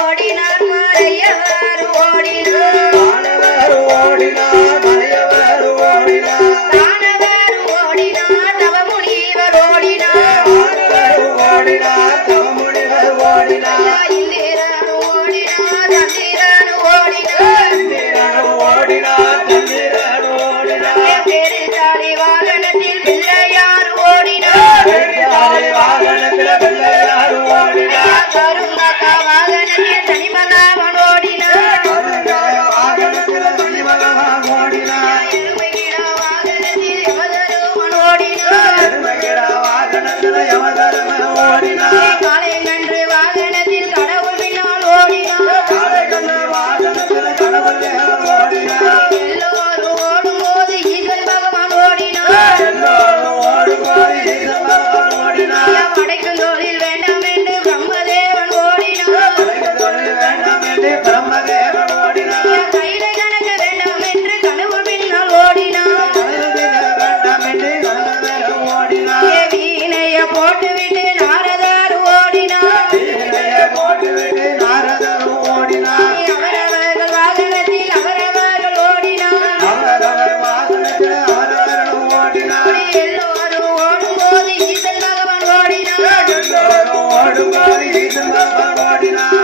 ஓடினார் மறையவர் ஓடினார் மறையவர் ஓடினார் தானவர் ஓடினார் தவமுனிவர் ஓடினார் தவமுனிவர் ஓடினார் இந்திரன் ஓடினார் சந்திரன் ஓடினார் தந்திரன் ஓடினார் பெருசாலி வாகனத்தில் பிள்ளையார் ஓடினார் வாகனத்தில் பிள்ளையார் ஓடினார் கருங்கக்கா வாகனத்தில் தனிமலாவன் ஓடினார் வாகனத்தில் தனிமலமாக ஓடினார் எருமையிடா வாகனத்தில் யமதருமன் ஓடினார் வாகனத்தில் யமதர்மன் ஓடினார் காளையங்கன்று வாகனத்தில் கடவுள் பின்னால் ஓடினார் வாகனத்தில் கடவுள் ஓடினார் எல்லோரும் ஓடும்போது ஈசன் பகவான் ஓடினார் எல்லோரும் ஓடும்போது ஈசன் பகவான் ஓடினார் படைக்கும் தொழில் வேண்டாம் என்று பிரம்மதேவன் ஓடினார் வேண்டாம் என்று பிரம்மதேவன் ஓடினார் கைலை கணக்க வேண்டாம் என்று கடவுள் பின்னால் ஓடினார் வேண்டாம் என்று கடவுள் ஓடினார் வீணைய போட்டுவிட்டு நாரதர் ஓடினார் போட்டுவிட்டு நாரதர் ஓடினார் அவரவர்கள் வாகனத்தில் அவரவர்கள் ஓடினார் வாகனத்தில் அவரவர் ஓடினார் எல்லோரும் ஓடும்போது ஈசன் பகவான் ஓடினார் எல்லோரும் ஓடும்போது ஈசன் பகவான் ஓடினார்